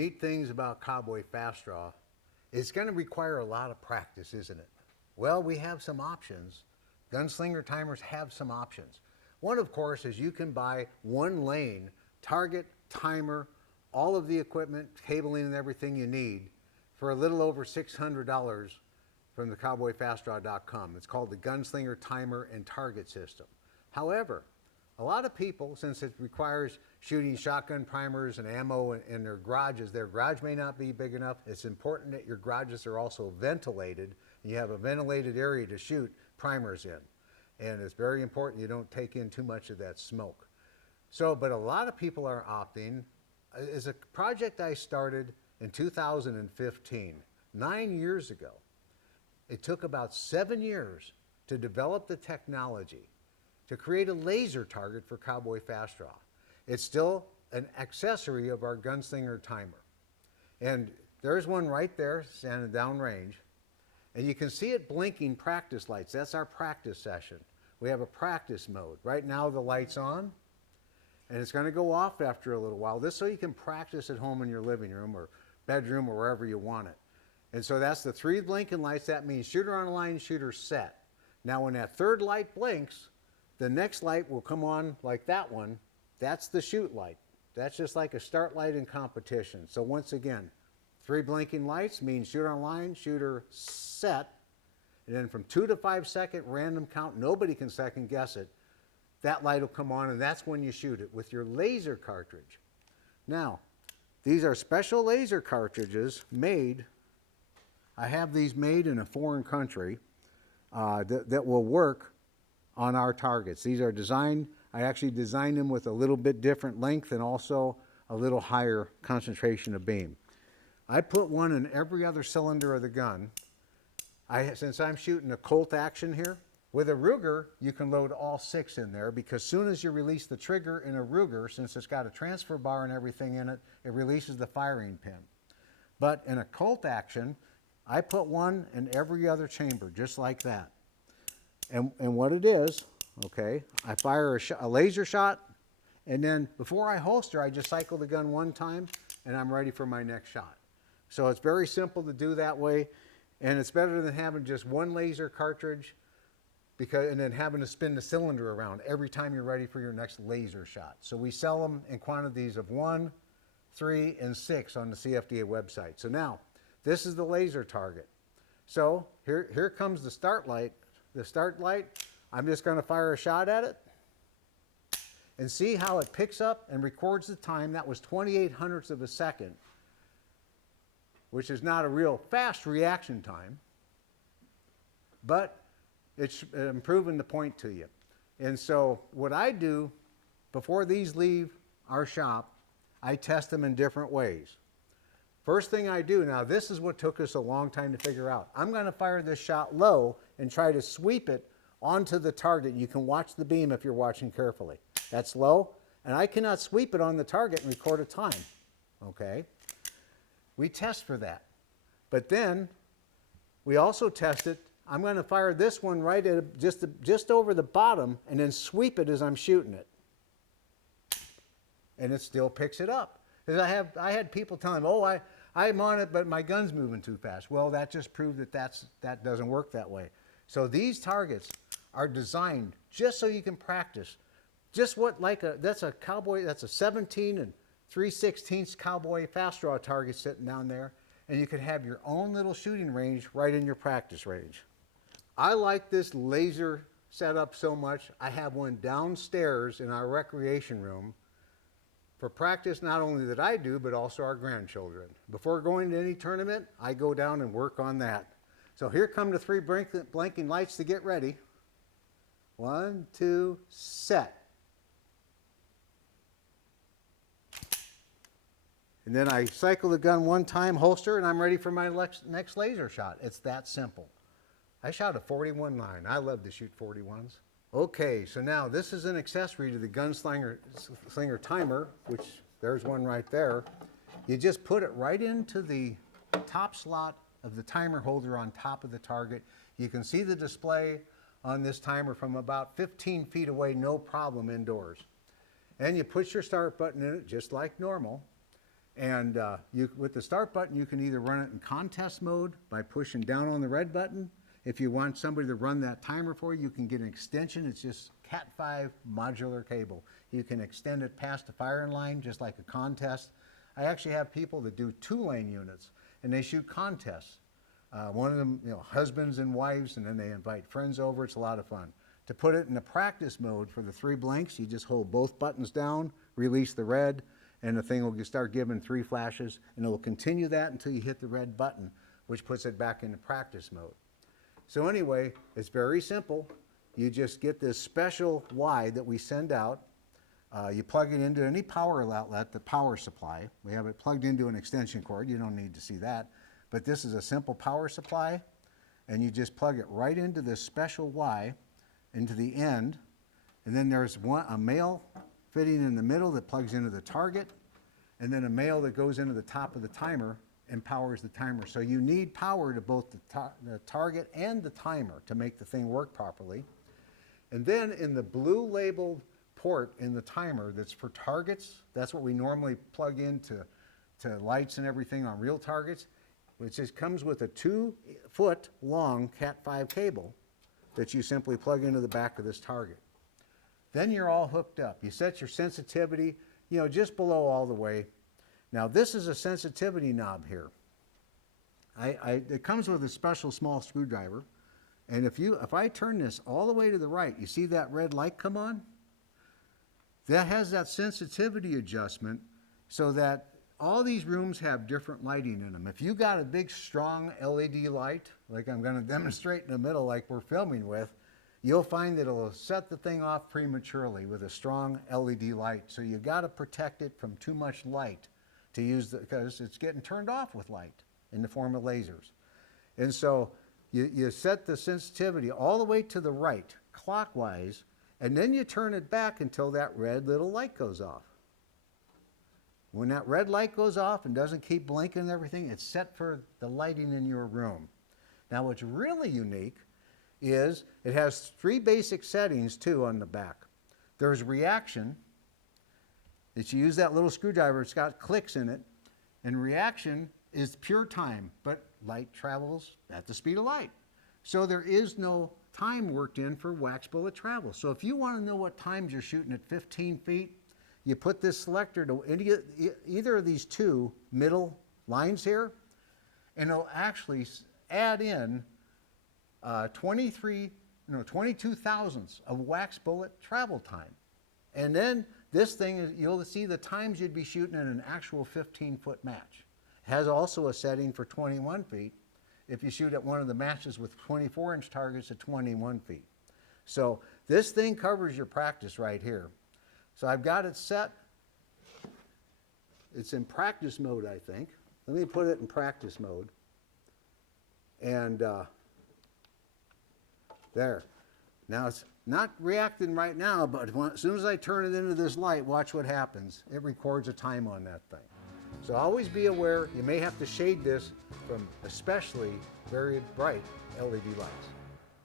neat things about Cowboy Fast Draw, it's going to require a lot of practice, isn't it? Well, we have some options. Gunslinger timers have some options. One, of course, is you can buy one lane, target, timer, all of the equipment, cabling and everything you need for a little over $600 from the cowboyfastdraw.com. It's called the Gunslinger Timer and Target System. However, a lot of people, since it requires shooting shotgun primers and ammo in their garages, their garage may not be big enough. It's important that your garages are also ventilated and you have a ventilated area to shoot primers in. And it's very important you don't take in too much of that smoke. So, but a lot of people are opting. It's a project I started in 2015, 9 years ago. It took about 7 years to develop the technology to create a laser target for Cowboy Fast Draw. It's still an accessory of our Gunslinger timer. And there's one right there standing downrange. And you can see it blinking practice lights. That's our practice session. We have a practice mode. Right now the light's on, and it's going to go off after a little while. This so you can practice at home in your living room or bedroom or wherever you want it. And so that's the 3 blinking lights. That means shooter on line, shooter set. Now when that third light blinks, the next light will come on like that one. That's the shoot light. That's just like a start light in competition. So once again, 3 blinking lights means shooter on line, shooter set. And then from 2 to 5 second random count, nobody can second guess it. That light will come on and that's when you shoot it with your laser cartridge. Now, these are special laser cartridges made. I have these made in a foreign country that will work on our targets. These are designed, I actually designed them with a little bit different length and also a little higher concentration of beam. I put one in every other cylinder of the gun. Since I'm shooting a Colt action here, with a Ruger, you can load all 6 in there because soon as you release the trigger in a Ruger, since it's got a transfer bar and everything in it, it releases the firing pin. But in a Colt action, I put one in every other chamber, just like that. And what it is, okay, I fire a laser shot, and then before I holster, I just cycle the gun one time, and I'm ready for my next shot. So it's very simple to do that way, and it's better than having just one laser cartridge and then having to spin the cylinder around every time you're ready for your next laser shot. So we sell them in quantities of 1, 3, and 6 on the CFDA website. So now, this is the laser target. So here comes the start light. The start light, I'm just going to fire a shot at it and see how it picks up and records the time. That was 28 hundredths of a second, which is not a real fast reaction time, but it's improving the point to you. And so what I do before these leave our shop, I test them in different ways. First thing I do, now this is what took us a long time to figure out. I'm going to fire this shot low and try to sweep it onto the target. You can watch the beam if you're watching carefully. That's low, and I cannot sweep it on the target and record a time, okay? We test for that. But then we also test it. I'm going to fire this one right at just over the bottom and then sweep it as I'm shooting it. And it still picks it up. Because I had people telling me, oh, I'm on it, but my gun's moving too fast. Well, that just proved that doesn't work that way. So these targets are designed just so you can practice. Just what, that's a Cowboy, that's a 17 and 3/16 Cowboy Fast Draw target sitting down there, and you could have your own little shooting range right in your practice range. I like this laser setup so much, I have one downstairs in our recreation room for practice not only that I do, but also our grandchildren. Before going to any tournament, I go down and work on that. So here come the 3 blinking lights to get ready. 1, 2, set. And then I cycle the gun one time, holster, and I'm ready for my next laser shot. It's that simple. I shot a 41-9. I love to shoot 41s. Okay, so now this is an accessory to the Gunslinger timer, which there's one right there. You just put it right into the top slot of the timer holder on top of the target. You can see the display on this timer from about 15 feet away, no problem indoors. And you push your start button in it just like normal. And with the start button, you can either run it in contest mode by pushing down on the red button. If you want somebody to run that timer for you, you can get an extension. It's just Cat5 modular cable. You can extend it past the firing line just like a contest. I actually have people that do 2-lane units and they shoot contests. One of them, husbands and wives, and then they invite friends over. It's a lot of fun. To put it in the practice mode for the 3 blanks, you just hold both buttons down, release the red, and the thing will start giving 3 flashes, and it will continue that until you hit the red button, which puts it back into practice mode. So anyway, it's very simple. You just get this special Y that we send out. You plug it into any power outlet, the power supply. We have it plugged into an extension cord. You don't need to see that. But this is a simple power supply, and you just plug it right into this special Y, into the end, and then there's a male fitting in the middle that plugs into the target, and then a male that goes into the top of the timer and powers the timer. So you need power to both the target and the timer to make the thing work properly. And then in the blue labeled port in the timer that's for targets, that's what we normally plug into lights and everything on real targets, which comes with a 2-foot long Cat5 cable that you simply plug into the back of this target. Then you're all hooked up. You set your sensitivity, just below all the way. Now this is a sensitivity knob here. It comes with a special small screwdriver, and if I turn this all the way to the right, you see that red light come on? That has that sensitivity adjustment so that all these rooms have different lighting in them. If you got a big strong LED light, like I'm going to demonstrate in the middle like we're filming with, you'll find that it'll set the thing off prematurely with a strong LED light. So you got to protect it from too much light to use, because it's getting turned off with light in the form of lasers. And so you set the sensitivity all the way to the right, clockwise, and then you turn it back until that red little light goes off. When that red light goes off and doesn't keep blinking and everything, it's set for the lighting in your room. Now what's really unique is it has 3 basic settings too on the back. There's reaction. It's you use that little screwdriver, it's got clicks in it, and reaction is pure time, but light travels at the speed of light. So there is no time worked in for wax bullet travel. So if you want to know what times you're shooting at 15 feet, you put this selector to either of these 2 middle lines here, and it'll actually add in 22 thousandths of wax bullet travel time. And then this thing, you'll see the times you'd be shooting in an actual 15-foot match. It has also a setting for 21 feet if you shoot at one of the matches with 24-inch targets at 21 feet. So this thing covers your practice right here. So I've got it set. It's in practice mode, I think. Let me put it in practice mode. And there. Now it's not reacting right now, but as soon as I turn it into this light, watch what happens. It records a time on that thing. So always be aware, you may have to shade this from especially very bright LED lights.